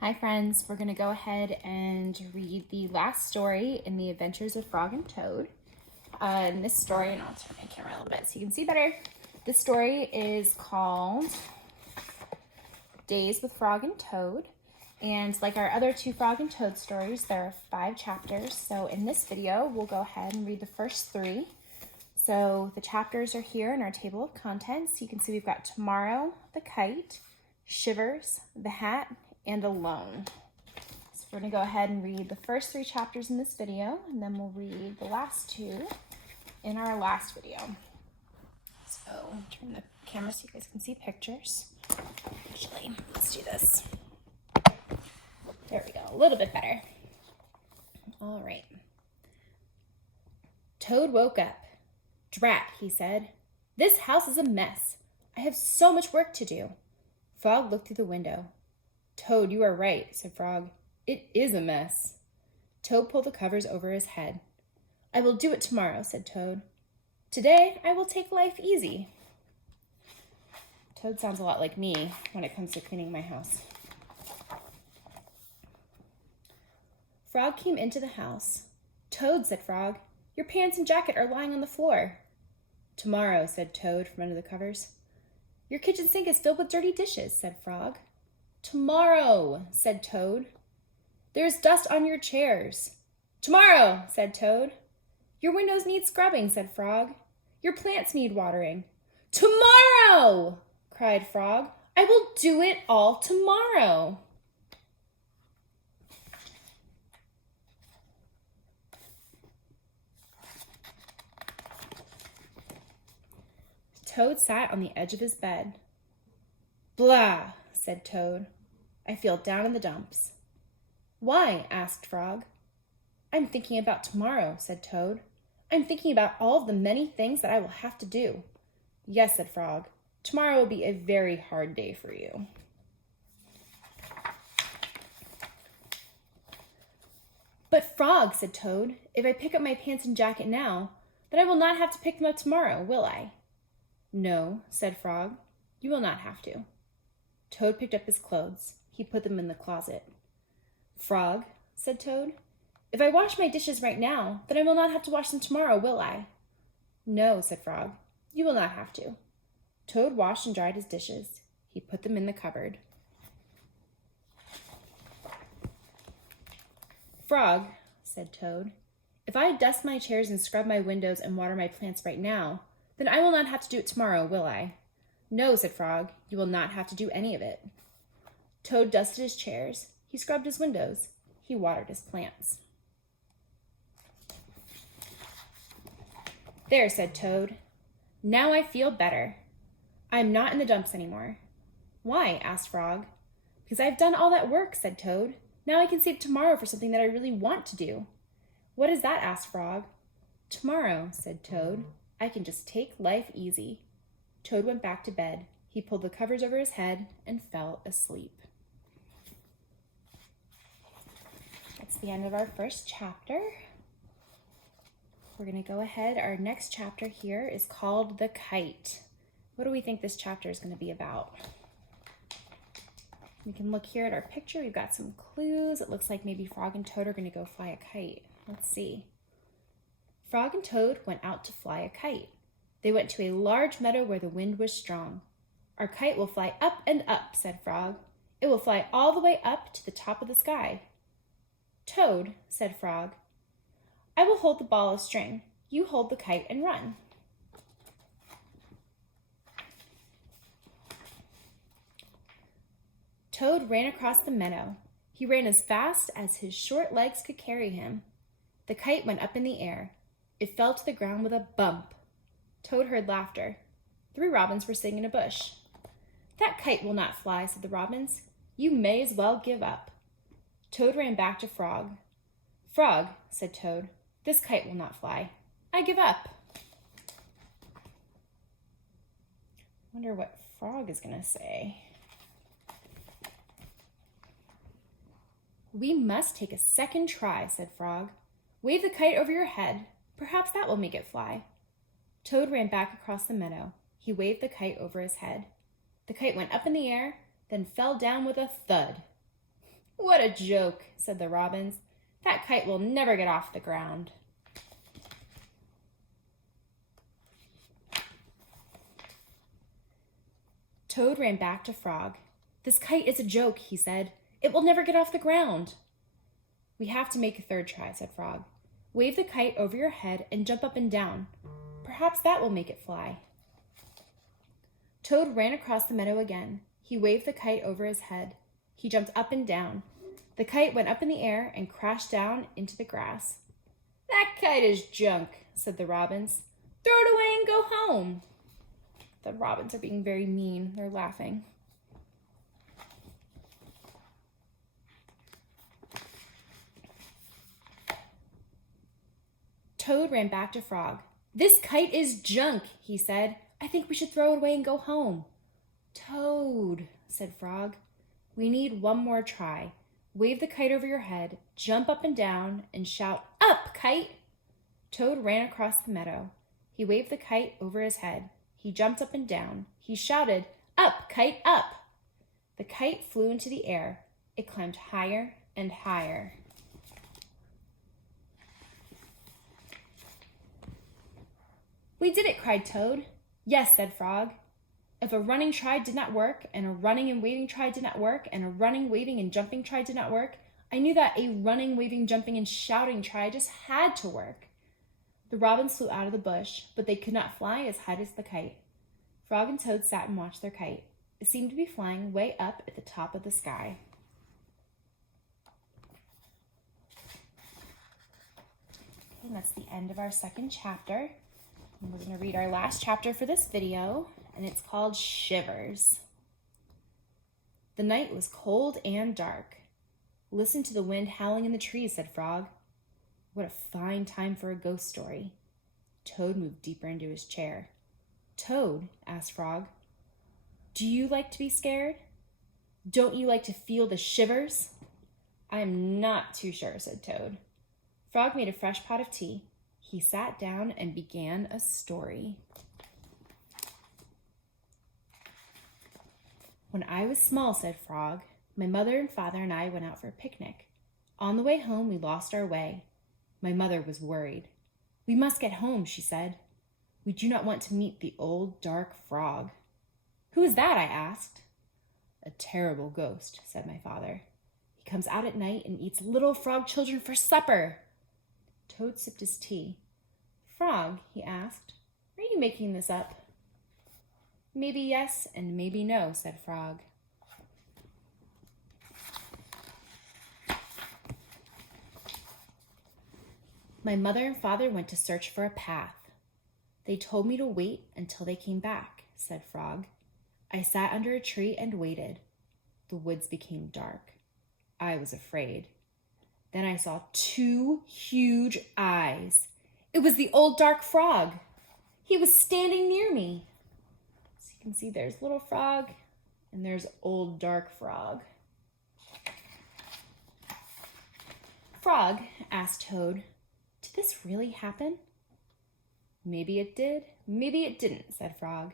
Hi friends, we're going to go ahead and read the last story in the Adventures of Frog and Toad. In this story, and I'll turn my camera a little bit so you can see better. This story is called Days with Frog and Toad. And like our other two Frog and Toad stories, there are 5 chapters. So in this video, we'll go ahead and read the first 3. So the chapters are here in our table of contents. You can see we've got Tomorrow, the Kite, Shivers, the Hat, and Alone. So we're going to go ahead and read the first 3 chapters in this video, and then we'll read the last 2 in our last video. So turn the camera so you guys can see pictures. Actually, let's do this. There we go, a little bit better. All right. Toad woke up. "Drat," he said. "This house is a mess. I have so much work to do." Frog looked through the window. "Toad, you are right," said Frog. "It is a mess." Toad pulled the covers over his head. "I will do it tomorrow," said Toad. "Today, I will take life easy." Toad sounds a lot like me when it comes to cleaning my house. Frog came into the house. "Toad," said Frog, "your pants and jacket are lying on the floor." "Tomorrow," said Toad from under the covers. "Your kitchen sink is filled with dirty dishes," said Frog. "Tomorrow," said Toad. "There is dust on your chairs." "Tomorrow," said Toad. "Your windows need scrubbing," said Frog. "Your plants need watering." "Tomorrow!" cried Frog. "I will do it all tomorrow." Toad sat on the edge of his bed. "Blah," said Toad. "I feel down in the dumps." "Why?" asked Frog. "I'm thinking about tomorrow," said Toad. "I'm thinking about all of the many things that I will have to do." "Yes," said Frog. "Tomorrow will be a very hard day for you." "But Frog," said Toad, "if I pick up my pants and jacket now, then I will not have to pick them up tomorrow, will I?" "No," said Frog. "You will not have to." Toad picked up his clothes. He put them in the closet. "Frog," said Toad, "if I wash my dishes right now, then I will not have to wash them tomorrow, will I?" "No," said Frog. "You will not have to." Toad washed and dried his dishes. He put them in the cupboard. "Frog," said Toad, "if I dust my chairs and scrub my windows and water my plants right now, then I will not have to do it tomorrow, will I?" "No," said Frog. "You will not have to do any of it." Toad dusted his chairs. He scrubbed his windows. He watered his plants. "There," said Toad. "Now I feel better. I'm not in the dumps anymore." "Why?" asked Frog. "Because I've done all that work," said Toad. "Now I can save tomorrow for something that I really want to do." "What is that?" asked Frog. "Tomorrow," said Toad, "I can just take life easy." Toad went back to bed. He pulled the covers over his head and fell asleep. That's the end of our first chapter. We're going to go ahead. Our next chapter here is called The Kite. What do we think this chapter is going to be about? We can look here at our picture. We've got some clues. It looks like maybe Frog and Toad are going to go fly a kite. Let's see. Frog and Toad went out to fly a kite. They went to a large meadow where the wind was strong. "Our kite will fly up and up," said Frog. "It will fly all the way up to the top of the sky." "Toad," said Frog, "I will hold the ball of string. You hold the kite and run." Toad ran across the meadow. He ran as fast as his short legs could carry him. The kite went up in the air. It fell to the ground with a bump. Toad heard laughter. 3 robins were sitting in a bush. "That kite will not fly," said the robins. "You may as well give up." Toad ran back to Frog. "Frog," said Toad, "this kite will not fly. I give up." Wonder what Frog is going to say. "We must take a second try," said Frog. "Wave the kite over your head. Perhaps that will make it fly." Toad ran back across the meadow. He waved the kite over his head. The kite went up in the air, then fell down with a thud. What a joke, said the robins. That kite will never get off the ground. Toad ran back to Frog. This kite is a joke, he said. It will never get off the ground. We have to make a third try, said Frog. Wave the kite over your head and jump up and down. Perhaps that will make it fly. Toad ran across the meadow again. He waved the kite over his head. He jumped up and down. The kite went up in the air and crashed down into the grass. That kite is junk, said the robins. Throw it away and go home. The robins are being very mean. They're laughing. Toad ran back to Frog. This kite is junk, he said. I think we should throw it away and go home. Toad, said Frog. We need one more try. Wave the kite over your head, jump up and down, and shout, Up, kite! Toad ran across the meadow. He waved the kite over his head. He jumped up and down. He shouted, Up, kite, up! The kite flew into the air. It climbed higher and higher. We did it, cried Toad. Yes, said Frog. If a running try did not work, and a running and waving try did not work, and a running, waving, and jumping try did not work, I knew that a running, waving, jumping, and shouting try just had to work. The robins flew out of the bush, but they could not fly as high as the kite. Frog and Toad sat and watched their kite. It seemed to be flying way up at the top of the sky. And that's the end of our second chapter. And we're going to read our last chapter for this video, and it's called Shivers. The night was cold and dark. Listen to the wind howling in the trees, said Frog. What a fine time for a ghost story. Toad moved deeper into his chair. Toad, asked Frog, do you like to be scared? Don't you like to feel the shivers? I am not too sure, said Toad. Frog made a fresh pot of tea. He sat down and began a story. When I was small, said Frog, my mother and father and I went out for a picnic. On the way home, we lost our way. My mother was worried. We must get home, she said. We do not want to meet the old dark frog. Who is that? I asked. A terrible ghost, said my father. He comes out at night and eats little frog children for supper. Toad sipped his tea. Frog, he asked, are you making this up? Maybe yes and maybe no, said Frog. My mother and father went to search for a path. They told me to wait until they came back, said Frog. I sat under a tree and waited. The woods became dark. I was afraid. Then I saw two huge eyes. It was the old dark frog. He was standing near me. As you can see, there's little frog and there's old dark frog. Frog, asked Toad, did this really happen? Maybe it did, maybe it didn't, said Frog.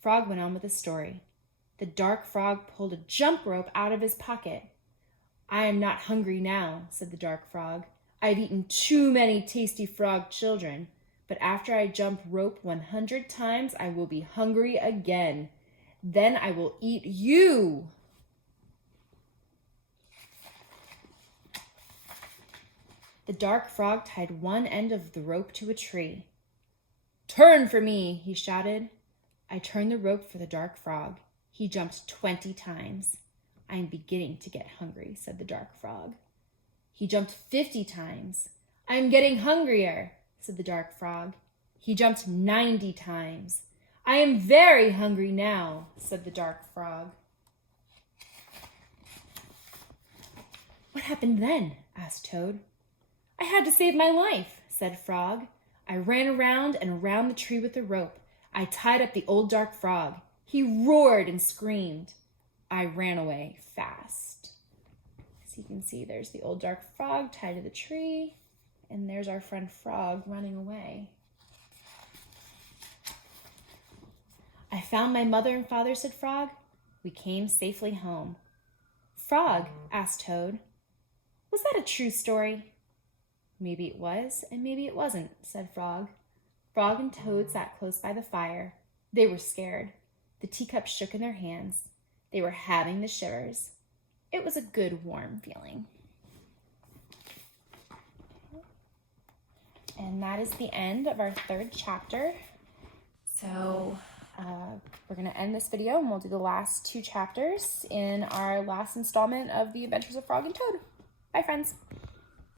Frog went on with the story. The dark frog pulled a jump rope out of his pocket. I am not hungry now, said the dark frog. I've eaten too many tasty frog children, but after I jump rope 100 times, I will be hungry again. Then I will eat you. The dark frog tied one end of the rope to a tree. Turn for me, he shouted. I turned the rope for the dark frog. He jumped 20 times. I am beginning to get hungry, said the dark frog. He jumped 50 times. I am getting hungrier, said the dark frog. He jumped 90 times. I am very hungry now, said the dark frog. What happened then? Asked Toad. I had to save my life, said Frog. I ran around and around the tree with the rope. I tied up the old dark frog. He roared and screamed. I ran away fast. As you can see, there's the old dark frog tied to the tree, and there's our friend Frog running away. I found my mother and father, said Frog. We came safely home. Frog, asked Toad, was that a true story? Maybe it was, and maybe it wasn't, said Frog. Frog and Toad sat close by the fire. They were scared. The teacups shook in their hands. They were having the shivers. It was a good, warm feeling. And that is the end of our third chapter. So we're going to end this video and we'll do the last two chapters in our last installment of the Adventures of Frog and Toad. Bye, friends.